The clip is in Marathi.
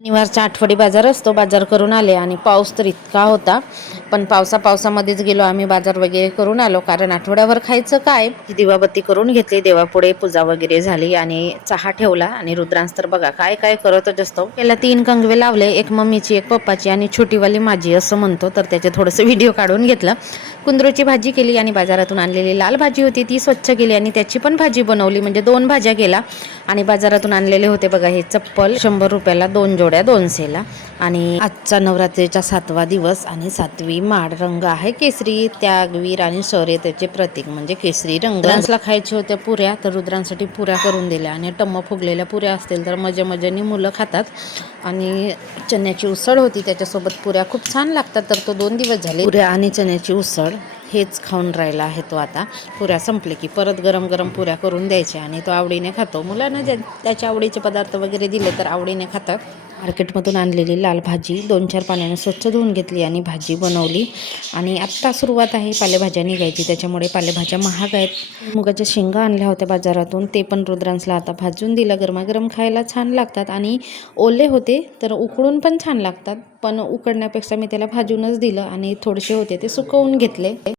शनिवारचा आठवडी बाजार असतो. बाजार करून आले आणि पाऊस तर इतका होता, पण पावसामध्येच गेलो आम्ही, बाजार वगैरे करून आलो. कारण आठवड्याभर खायचं काय. दिवाबत्ती करून घेतली, देवापुढे पूजा वगैरे झाली आणि चहा ठेवला. आणि रुद्रांश तर बघा काय काय करतच असतो. त्याला 3 कंगवे लावले, एक मम्मीची, एक पप्पाची आणि छोटीवाली माझी असं म्हणतो. तर त्याचे थोडंसं व्हिडिओ काढून घेतलं. कुंदरूची भाजी केली आणि बाजारातून आणलेली लाल भाजी होती ती स्वच्छ केली आणि त्याची पण भाजी बनवली, म्हणजे 2 भाज्या केला. आणि बाजारातून आणलेले होते बघा हे चप्पल, 100 रुपयाला 2 जोड्या 200ला. आणि आजचा नवरात्रीचा 7वा दिवस आणि 7वी माळ. रंग आहे केसरी, त्यागवीर आणि शौर्यतेचे प्रतीक म्हणजे केसरी रंग. रुद्रांसला खायच्या होत्या पुऱ्या, तर रुद्रांसाठी पुऱ्या करून दिल्या. आणि टम्म फुगलेल्या पुऱ्या असतील तर मजेने मुलं खातात. आणि चण्याची उसळ होती त्याच्यासोबत पुऱ्या, खूप छान लागतात. तर तो 2 दिवस झाले पुऱ्या आणि चण्याची उसळ हेच खाऊन राहिला आहे तो. आता पुऱ्या संपले की परत गरम गरम पुऱ्या करून द्यायच्या आणि तो आवडीने खातो. मुलांना त्याच्या आवडीचे पदार्थ वगैरे दिले तर आवडीने खातात. मार्केटमधून आणलेली लाल भाजी 2-4 पाण्याने स्वच्छ धुवून घेतली आणि भाजी बनवली. आणि आत्ता सुरुवात आहे पालेभाज्या निघायची, त्याच्यामुळे पालेभाज्या महाग आहेत. मुगाच्या शेंगा आणल्या होत्या बाजारातून, ते पण रुद्रांसला आता भाजून दिलं. गरमागरम खायला छान लागतात आणि ओले होते तर उकळून पण छान लागतात, पण उकडण्यापेक्षा मी त्याला भाजूनच दिलं. आणि थोडेसे होते ते सुकवून घेतले.